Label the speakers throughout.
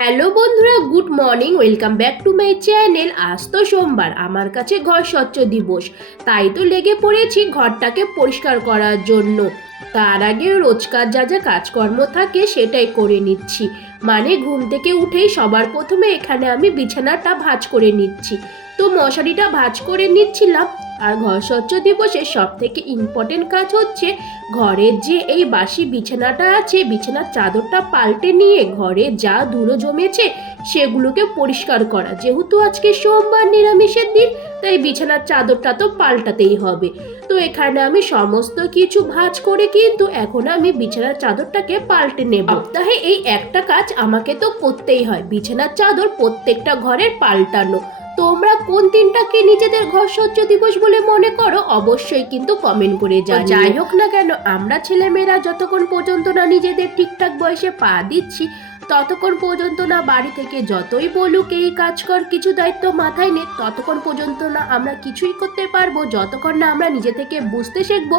Speaker 1: Hello বন্ধুরা, good morning, welcome back to my channel. আজ তো সোমবার, আমার কাছে ঘর স্বচ্ছ দিবস। তাই তো লেগে পড়েছি ঘরটাকে পরিষ্কার করার জন্য। তার আগে রোজকার যা যা কাজকর্ম থাকে সেটাই করে নিচ্ছি। মানে ঘুম থেকে উঠেই সবার প্রথমে এখানে আমি বিছানাটা ভাঁজ করে নিচ্ছি। তো মশারিটা ভাঁজ করে নিচ্ছিলাম আর ঘর স্বচ্ছ দিবসের সব থেকে ইম্পর্টেন্ট কাজ হচ্ছে ঘরের যে এই বাসি বিছানাটা আছে, বিছানার চাদরটা পাল্টে নিয়ে ঘরে যা ধুলো জমেছে সেগুলোকে পরিষ্কার করা। যেহেতু আজকে সোমবার নিরামিষের দিন, তাই বিছানার চাদরটা তো পাল্টাতেই হবে। তো এখানে আমি সমস্ত কিছু ভাঁজ করে কিন্তু এখন আমি বিছানার চাদরটাকে পাল্টে নেব। সপ্তাহে এই একটা কাজ আমাকে তো করতেই হয়। বিছানার চাদর প্রত্যেকটা ঘরের পাল্টানো। তোমরা কোন দিনটাকে নিজেদের ঘর সহ্য দিবস বলে মনে করো? অবশ্যই কিন্তু কমেন্ট করে যা যাই হোক না কেন আমরা ছেলেমেয়েরা যতক্ষণ পর্যন্ত না নিজেদের ঠিকঠাক বয়সে পা দিচ্ছি ততক্ষণ পর্যন্ত না বাড়ি থেকে যতই বলুক এই কাজ কর, কিছু দায়িত্ব মাথায় নে। ততক্ষণ পর্যন্ত না আমরা কিছুই করতে পারব, যতক্ষণ না আমরা নিজে থেকে বুঝতে শিখব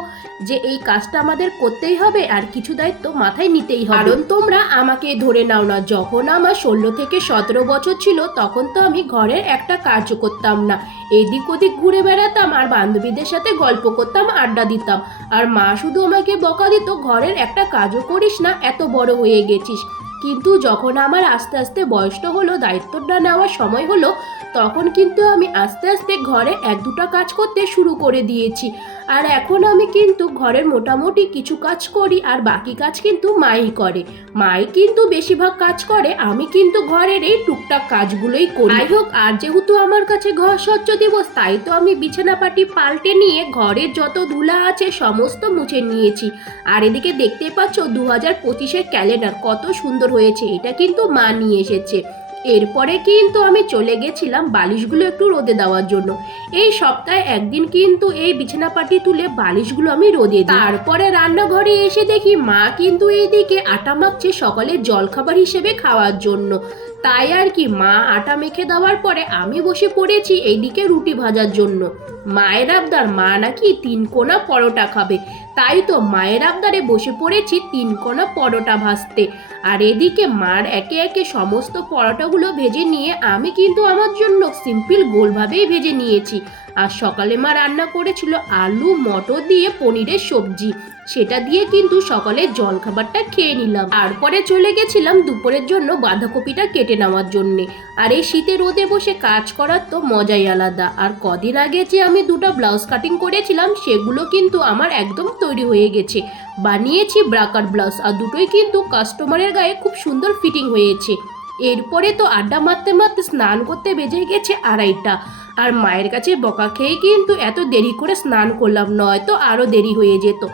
Speaker 1: যে এই কাজটা আমাদের করতেই হবে আর কিছু দায়িত্ব মাথায় নিতেই হবে। কারণ তোমরা আমাকে ধরে নাও না, যখন আমার ষোলো থেকে সতেরো বছর ছিল, তখন তো আমি ঘরের একটা কাজও করতাম না। এদিক ওদিক ঘুরে বেড়াতাম আর বান্ধবীদের সাথে গল্প করতাম, আড্ডা দিতাম। আর মা শুধু আমাকে বকা দিত, ঘরের একটা কাজও করিস না, এত বড় হয়ে গেছিস। কিন্তু যখন আমার আস্তে আস্তে বয়সটা হলো দায়িত্বটা নেওয়ার সময় হলো তখন কিন্তু আমি আস্তে আস্তে ঘরে এক দুটো কাজ করতে শুরু করে দিয়েছি। আর এখন আমি কিন্তু ঘরের মোটামুটি কিছু কাজ করি আর বাকি কাজ কিন্তু মাই করে। মাই কিন্তু বেশিরভাগ কাজ করে, আমি কিন্তু ঘরের এই টুকটাক কাজগুলোই করি। যাই হোক, আর যেহেতু আমার কাছে ঘর স্বচ্ছ দিবস, তাই তো আমি বিছানাপাটি পাল্টে নিয়ে ঘরের যত ধুলা আছে সমস্ত মুছে নিয়েছি। আর এদিকে দেখতে পাচ্ছ দু হাজার পঁচিশের ক্যালেন্ডার কত সুন্দর হয়েছে, এটা কিন্তু মা নিয়ে এসেছে। এরপরে কিন্তু আমি চলে গেছিলাম বালিশগুলো একটু রোদে দেওয়ার জন্য। এই সপ্তাহে একদিন কিন্তু এই বিছানা পাটি তুলে বালিশগুলো আমি রোদে দিই। তারপরে রান্নাঘরে এসে দেখি মা কিন্তু এইদিকে আটা মাখছে সকালে জলখাবার হিসেবে খাওয়ার জন্য। তাই আর কি, মা আটা মেখে দেওয়ার পরে আমি বসে পড়েছি এইদিকে রুটি ভাজার জন্য। মায়ের আবদার, মা নাকি তিন কোনা পরোটা খাবে। তাই তো মায়ের আবদারে বসে পড়েছি তিন কোনা পরোটা ভাজতে। আর এদিকে মার একে একে সমস্ত পরোটাগুলো ভেজে নিয়ে আমি কিন্তু আমার জন্য সিম্পল গোলভাবেই ভেজে নিয়েছি। আর সকালে মা রান্না করেছিল আলু, মটর দিয়ে পনিরের সবজি। সেটা দিয়ে কিন্তু সকালে জলখাবারটা খেয়ে নিলাম। তারপরে চলে গেছিলাম দুপুরের জন্য বাঁধাকপিটা কেটে নেওয়ার জন্যে। আর এই শীতে রোদে বসে কাজ করার তো মজাই আলাদা। আর কদিন আগে যে আমি দুটো ব্লাউজ কাটিং করেছিলাম, সেগুলো কিন্তু আমার একদম তৈরি হয়ে গেছে। বানিয়েছি ব্রাকার ব্লাউজ, আর দুটোই কিন্তু কাস্টমারের গায়ে খুব সুন্দর ফিটিং হয়েছে। এরপরে তো আড্ডা মারতে মারতে স্নান করতে বেজে গেছে আড়াইটা। আর মায়ের কাছে বকা খেয়ে কিন্তু এত দেরি করে স্নান করলাম নয়তো আরও দেরি হয়ে যেত।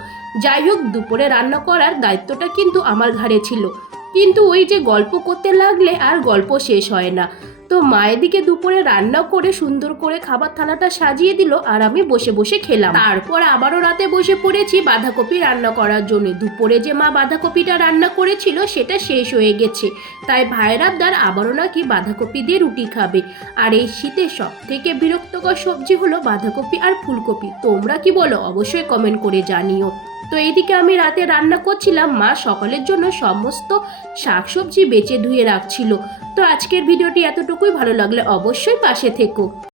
Speaker 1: যাই হোক, দুপুরে রান্না করার দায়িত্বটা কিন্তু আমার ঘাড়ে ছিল। কিন্তু ওই যে গল্প করতে লাগলে আর গল্প শেষ হয় না। তো মায়ের দিকে দুপুরে রান্না করে সুন্দর করে খাবার থালাটা সাজিয়ে দিল আর আমি বসে বসে খেলাম। তারপর আবারও রাতে বসে পড়েছি বাঁধাকপি রান্না করার জন্য। দুপুরে যে মা বাঁধাকপিটা রান্না করেছিল সেটা শেষ হয়ে গেছে। তাই ভাইয়ের আবদার আবারও নাকি বাঁধাকপি দিয়ে রুটি খাবে। আর এই শীতে সব থেকে বিরক্তকর সবজি হলো বাঁধাকপি আর ফুলকপি। তোমরা কি বলো? অবশ্যই কমেন্ট করে জানিও। তো এইদিকে আমি রাতে রান্না করছিলাম। মা সকালের জন্য সমস্ত শাকসবজি বেচে ধুয়ে রাখছিল। তো আজকের ভিডিওটি এতটুকুই ভালো লাগলে অবশ্যই পাশে থেকো।